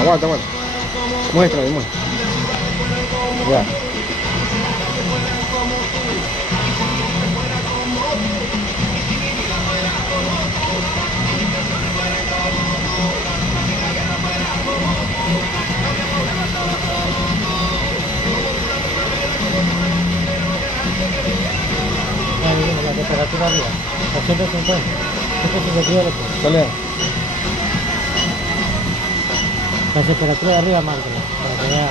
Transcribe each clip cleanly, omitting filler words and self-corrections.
Aguanta, aguanta. Muéstrame, muéstrame. Ya. La temperatura arriba, 250. 152 ¿Cuál es? la temperatura de arriba, márcala, para que vea.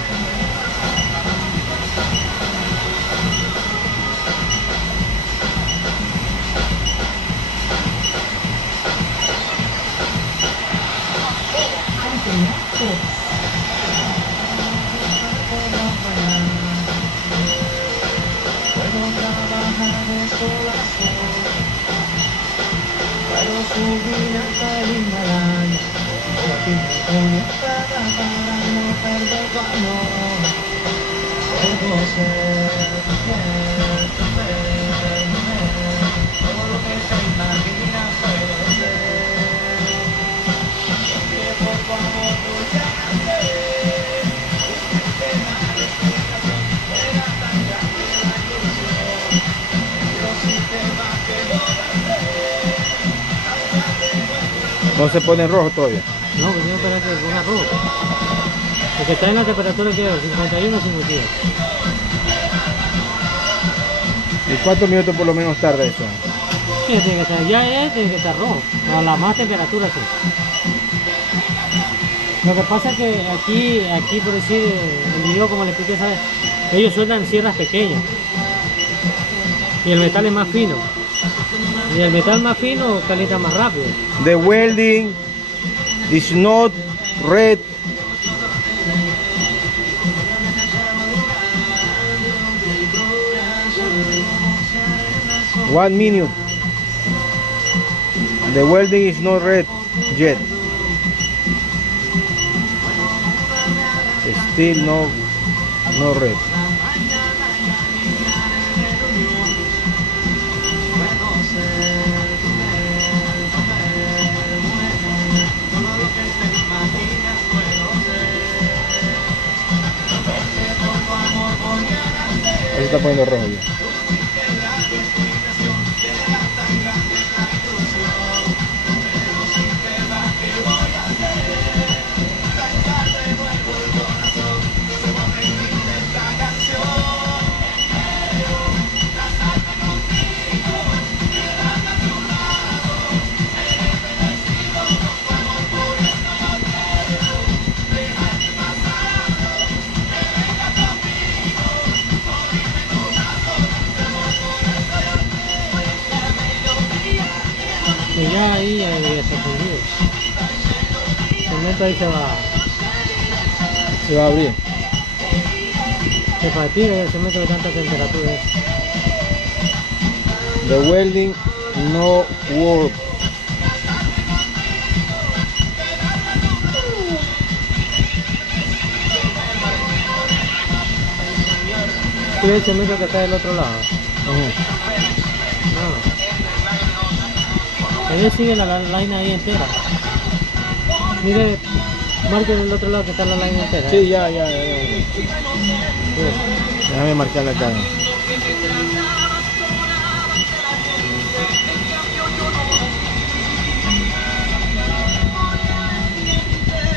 Subir hasta el Himalaya, para no perder tu amor. Puedo ser tu mujer, todo lo que te imaginas puedo ser. Que por tu amor voy a nacer, un sistema de explicación, era tan grande la ilusión, los sistemas que voy a hacer. No se pone en rojo todavía. No, pues yo espero que ponga rojo. Porque está en la temperatura que es 51 o 52. ¿Y cuántos minutos por lo menos tarda eso? Sí, tiene que estar, ya tiene que estar rojo. A la más temperatura sí. Lo que pasa es que aquí por decir, el video como le expliqué, ¿sabes? Ellos sueltan sierras pequeñas. Y el metal es más fino. Y el metal más fino calienta más rápido. The welding is not red. One minute. The welding is not red yet. Still no red. Ahí se está poniendo rojo ya. Y ya ahí ya debería estar fundido. El cemento ahí Se va a abrir. se fatiga el cemento de tanta temperatura. The welding no work. ¿Sí el cemento que está del otro lado? No. Ahí sigue la línea ahí entera. Mire, marque del otro lado que está la línea entera. Sí, ya. Sí. Déjame marcarla acá.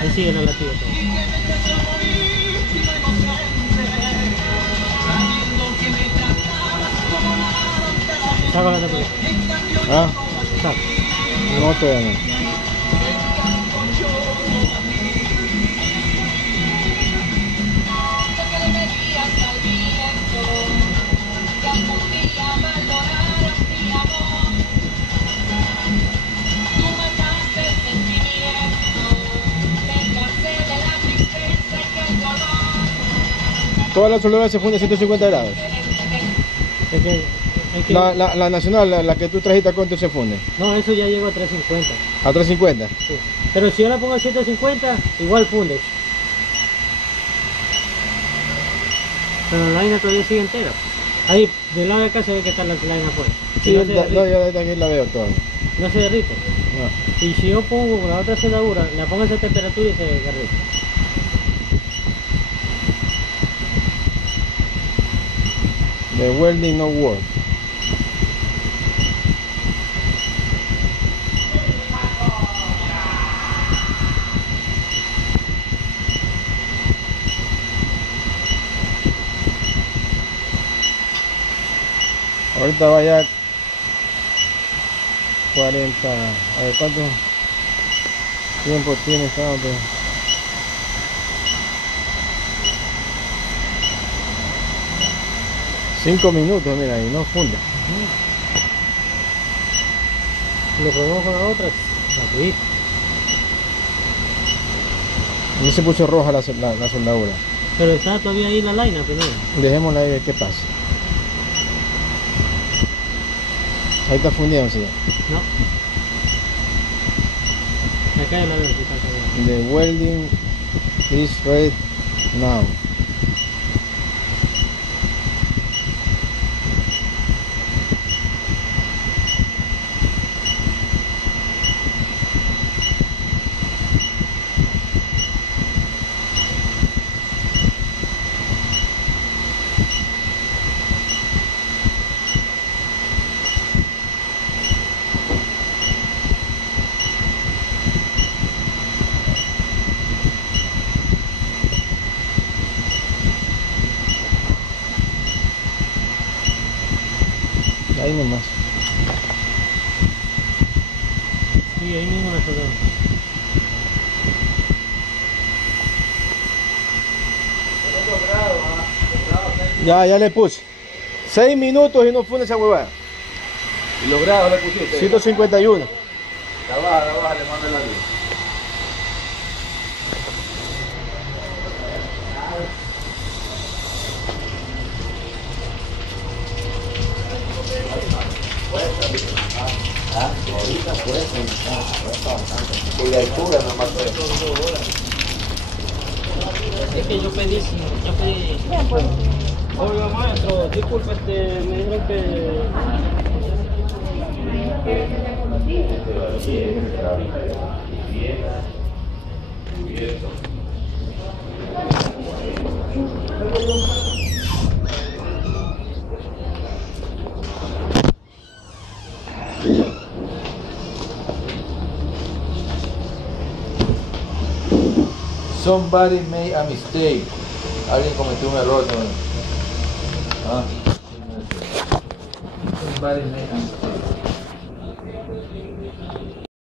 Ahí sigue la latido. Saca la tapita. Ah, Saca. no todavía no. Toda la soldadura se funde a 150 grados. Es que La nacional, la que tú trajiste, ¿a cuánto se funde? no, eso ya llegó a 350. ¿A 350? Sí. Pero si yo la pongo a 150, igual funde. Pero la línea todavía sigue entera. Ahí, del lado de acá se ve que está la línea afuera. Sí, No se derrite. yo desde aquí la veo toda. No se derrite. No. Y si yo pongo la otra soldadura, la pongo a esa temperatura y se derrite. The welding no work. Ahorita vaya 40. A ver cuánto tiempo tiene esta otra. 5 minutos, mira, y no funde. Lo probamos con la otra. Rapidito. Y se puso roja la soldadura. Pero está todavía ahí la line primero. Dejémosla ahí ver qué pasa. Ahí está fundiendo, sí. No. Acá es la vez. The welding is ready now. Ahí nomás. Sí, ahí mismo la soldamos. Ya le puse. 6 minutos y no funde esa huevada. ¿Y los grados le pusiste? 151. La baja, le manda la luz. Ahorita cuesta bastante. Y la altura no más Es que yo pedí. Oiga maestro, disculpe, me dijeron que... Somebody made a mistake. Alguien cometió un error. ¿No? Somebody made a mistake.